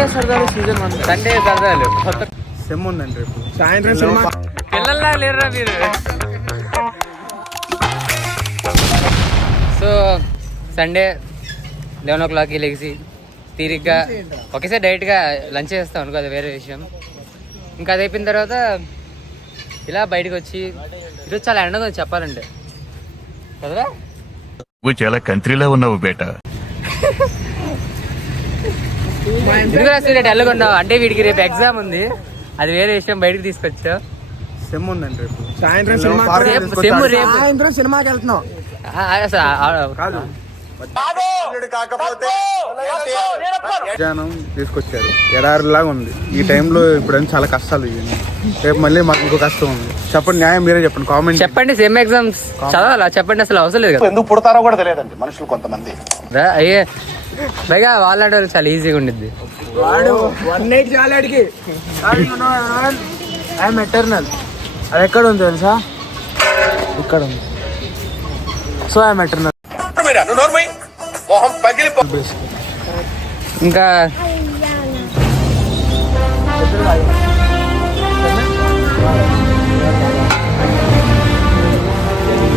Sunday సరదాలు season 1 Sunday సరదాలు sem ఉందండి రేపు సాయంత్రం సినిమా. పిల్లల్లా లేరురా మీరు. సో సండే 11 o'clockకి లెగిసి తీరిగ్గా ఒకేసారి డైరెక్ట్గా లంచ్ చేస్తాం అనుకో, అది వేరే విషయం. ఇంకా అది అయిపోయిన తర్వాత ఇలా బయటకు వచ్చి ఈరోజు చాలా ఎండగా ఉంది చెప్పాలంటే కదా. నువ్వు చాలా కంట్రీలో ఉన్నావు బేటా. ఎల్లగా ఉన్నావు అంటే వీడికి రేపు ఎగ్జామ్ ఉంది, అది వేరే విషయం. బయటకు తీసుకొచ్చా. సెమ్ ఉందండి రేపు సాయంత్రం సినిమాకి వెళ్తున్నావు కాదు. మధ్యాహ్నం తీసుకొచ్చారు, ఎడారిలాగా ఉంది ఈ టైంలో. ఇప్పుడు చాలా కష్టాలు ఇవన్నీ. రేపు మళ్ళీ మాకు ఇంకో కష్టం ఉంది. చెప్పండి, న్యాయం మీరే చెప్పండి, కామెంట్ చెప్పండి. సేమ్ ఎగ్జామ్స్ చదవాలా చెప్పండి, అసలు అవసరం లేదు కదా. ఎందుకు పుడతారో కూడా తెలియదండి మనుషులు కొంతమంది. అయ్యే పైగా వాళ్ళంటే వాళ్ళు చాలా ఈజీగా ఉండిద్ది. వాడు 1 night చాలాడికి ఐఎమ్ ఎటర్నల్. అది ఎక్కడ ఉంది తెలుసా? ఇక్కడ ఉంది. So I'm eternal. ఇంకా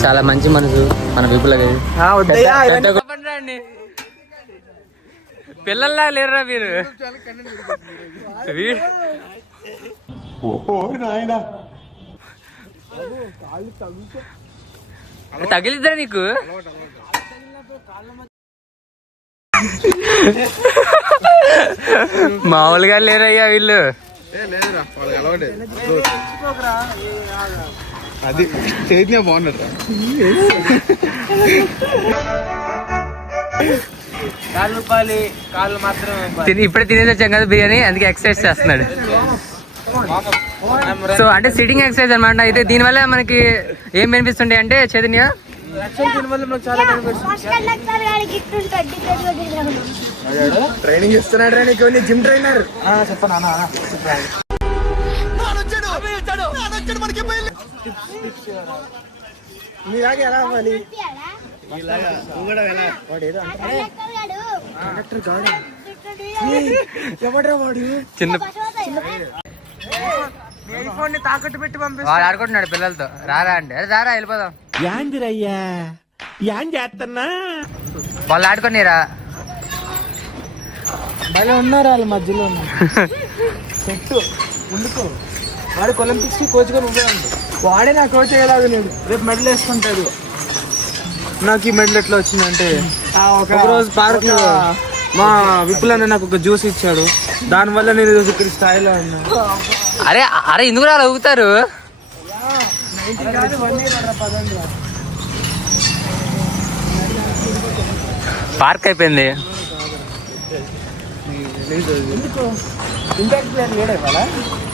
చాలా మంచి మనసు మన విపులకి. పిల్లల్లా లేరురా మీరు. తగిలిద్దా నీకు? మామూలుగా లేరయ్యా వీళ్ళు. అది చైతన్య బాగున్నారు. ఇప్పుడే తినేసి వచ్చాం కదా బిర్యానీ, అందుకే ఎక్సర్సైజ్ చేస్తున్నాడు. సో అంటే సిట్టింగ్ ఎక్సర్సైజ్ అనమాట. అయితే దీనివల్ల మనకి ఏం బెనిఫిట్స్ ఉంటాయి అంటే చైతన్య, ట్రైనింగ్ ఇస్తున్నాడు. నీకు జిమ్ ట్రైనర్ చెప్పనా? మీలాగే ఎలా అవ్వాలి? ఎవడ్రా వాడు? చిన్న తాకట్టు పెట్టి పంపిస్తాడు. వాడు ఆడుకుంటున్నాడు పిల్లలతో. రారా అంటే అరే రారా వెళ్ళిపోదాం. యాందిరయ్యా ఏం చేస్తున్నా? వాళ్ళు ఆడుకునేరా భలే ఉన్నారు వాళ్ళ మధ్యలో. చెట్టు ఉండుకో. వాడు ఒలింపిక్స్ కి కోచ్ గా నువ్వే ఉంది. వాడే నా కోచ్ అయ్యేలాగా నేను. రేపు మెడల్ వేసుకుంటాడు. నాకు ఈ మెడల్ ఎట్లా వచ్చిందంటే ఒకరోజు పార్క్ లో మా విపుల్ అన్న నాకు ఒక జ్యూస్ ఇచ్చాడు. దానివల్ల నేను ఈరోజు ఇక్కడ స్థాయిలో ఉన్నా. అరే అరే ఎందుకు అలా ఊగుతారు? పార్క్ అయిపోయింది.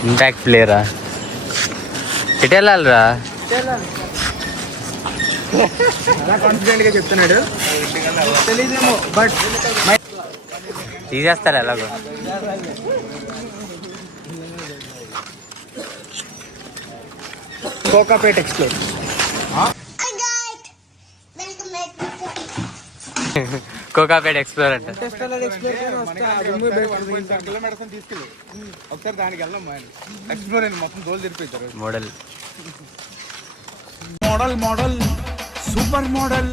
ఇంపాక్ట్ ప్లేయరా? ఎటు వెళ్ళాలిరా? కాన్ఫిడెంట్ గా చెప్తున్నాడు. తెలీదేమో బట్ తీసేస్తాడు ఎలాగో. కోకాపేట్ ఎక్స్ప్లోర్. కోకాపేట్ ఎక్స్ప్లోర్ అంటే ఒకసారి దానికి వెళ్ళాం. ఎక్స్ప్లోర్ అయింది మొత్తం దోలు తెరిపించారు. Model model model super model.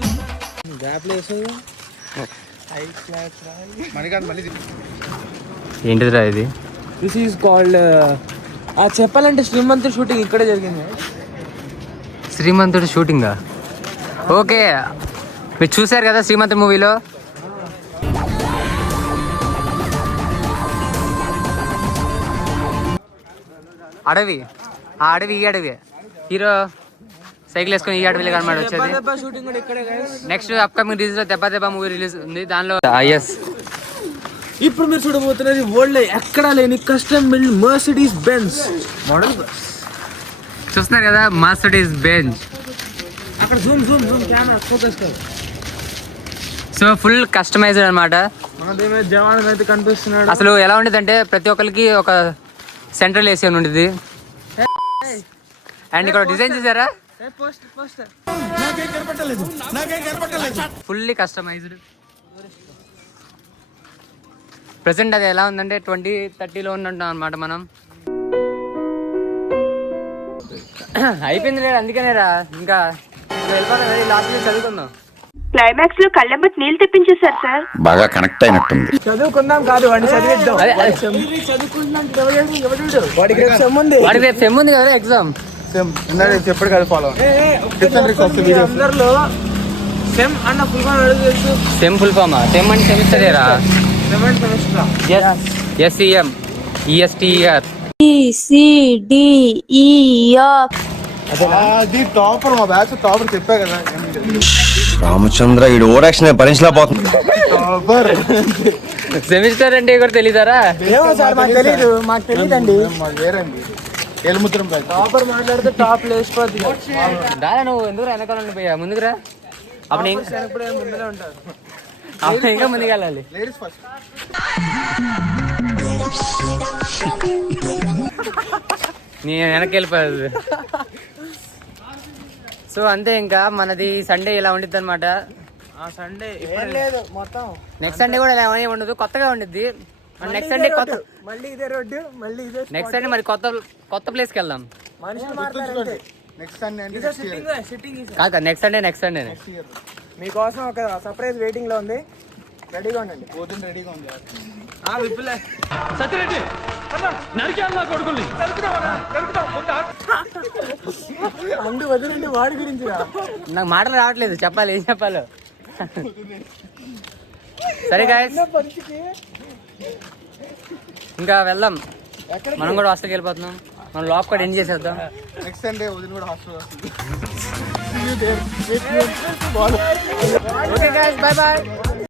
ఏంటిదిరా ఇది? దిస్ ఈజ్ కాల్డ్ చెప్పాలంటే శ్రీమంతుడు షూటింగ్ ఇక్కడే జరిగింది. శ్రీమంతుడు షూటింగా? ఓకే, మీరు చూసారు కదా శ్రీమంతుడు మూవీలో. అడవి, ఆ అడవి ఈ అడవి. హీరో సైకిల్ వేసుకొని ఈ అడవిలో కనమాట వచ్చేది. నెక్స్ట్ అప్కమింగ్ రిలీజ్ లో దెబ్బ మూవీ రిలీజ్ ఉంది. దానిలో ఐఎస్ ఇప్పుడు మీరు చూడబోతున్నది వరల్డ్ ఎక్కడా లేని custom build Mercedes Benz model bus. చూస్తున్నారు కదా మర్సిడీస్ బెంజ్. అక్కడ Zoom Zoom Zoom camera focus కాదు. సో ఫుల్ కస్టమైజ్డ్ అనమాట. జవాన్ అయితే కనిపిస్తున్నాడు. అసలు ఎలా ఉండేది అంటే ప్రతి ఒక్కరికి ఒక సెంట్రల్ ఏసీ అని ఉండేది. అండ్ ఇక్కడ డిజైన్ చేశారా? Fully customized. ప్రెసెంట్ అది ఎలా ఉందంటే 20-30లో ఉంటున్నాం అనమాట మనం. అయిపోయింది లేదు అందుకనేరా, ఇంకా వెళ్ళిపోతాం. లాస్ట్ వీక్ చదువుకుందాం. క్లైమాక్స్ లో కళ్ళెంబట్ నీళ్ళు తెప్పించేశారు సార్. బాగా కనెక్ట్ అయినట్టుంది. చదువుకుందాం కాదు, వాడిని చదివిద్దాం. వాడికి రేపు సెమ్ ఉంది. వాడికి రేపు సెమ్ ఉంది కదా ఎగ్జామ్. చెప్పడు కదా ఫాలో అందరిలో సెమ్ అన్న ఫుల్ ఫామ్ తెలుసు. Sem full Fama? సెమ్ అంటే సెమిస్టరేరా? SEM ESTER. అది టాపర్, మా బ్యాచ్ టాపర్ చెప్పా కదా. రామచంద్ర ఈడు ఓరాక్షన్ భరించలేకపోతుంది. టాపర్ సెమిస్టర్ అంటే కూడా తెలీదారా? ఏమో సార్ మాకు తెలీదు, మాకు తెలియదండి. మాకు వేరండి ఎలుముద్రం బ్యాచ్. టాపర్ మాట్లాడితే టాప్ లేచిపోద్ది. దాదా నువ్వు ఎందుకు వెనకాల పోయా? ముందుకురా. అప్పుడు ముందులో ఉంటారు. అప్పుడు ఇంకా ముందుకు వెళ్ళాలి. Ladies first. నేను వెనక్కి వెళ్ళిపోయాదు. సో అంతే, ఇంకా మనది సండే ఇలా ఉండిద్ది అనమాట. సండే లేదు మొత్తం. నెక్స్ట్ సండే కూడా ఇలా ఏమీ ఉండదు, కొత్తగా ఉండిద్ది. నెక్స్ట్ సండే కొత్త, మళ్ళీ ఇదే రోడ్డు, మళ్ళీ ఇదే నెక్స్ట్ సండే మరి కొత్త ప్లేస్కి వెళ్దాం. మనుషులు మాట్లాడుకోండి. నెక్స్ట్ సండే అంటే సిట్టింగ్ కాక నెక్స్ట్ సండే మీకోసం ఒక సర్ప్రైజ్ వెయిటింగ్ లో ఉంది. రెడీగా ఉండండి. పోతుంది రెడీగా ఉంది. విప్పులే సత్యరెడ్డి అందు వదిలేండి, వాడి గురించి నాకు మాటలు రావట్లేదు, చెప్పాలి ఏం చెప్పాలో. సరే గాయస్, ఇంకా వెళ్దాం. మనం కూడా హాస్టల్కి వెళ్ళిపోతున్నాం. మనం లాక్ కూడా ఎండ్ చేసేద్దాం. నెక్స్ట్ సండే వదిలి కూడా హాస్టల్ వస్తుంది. Okay guys, bye bye.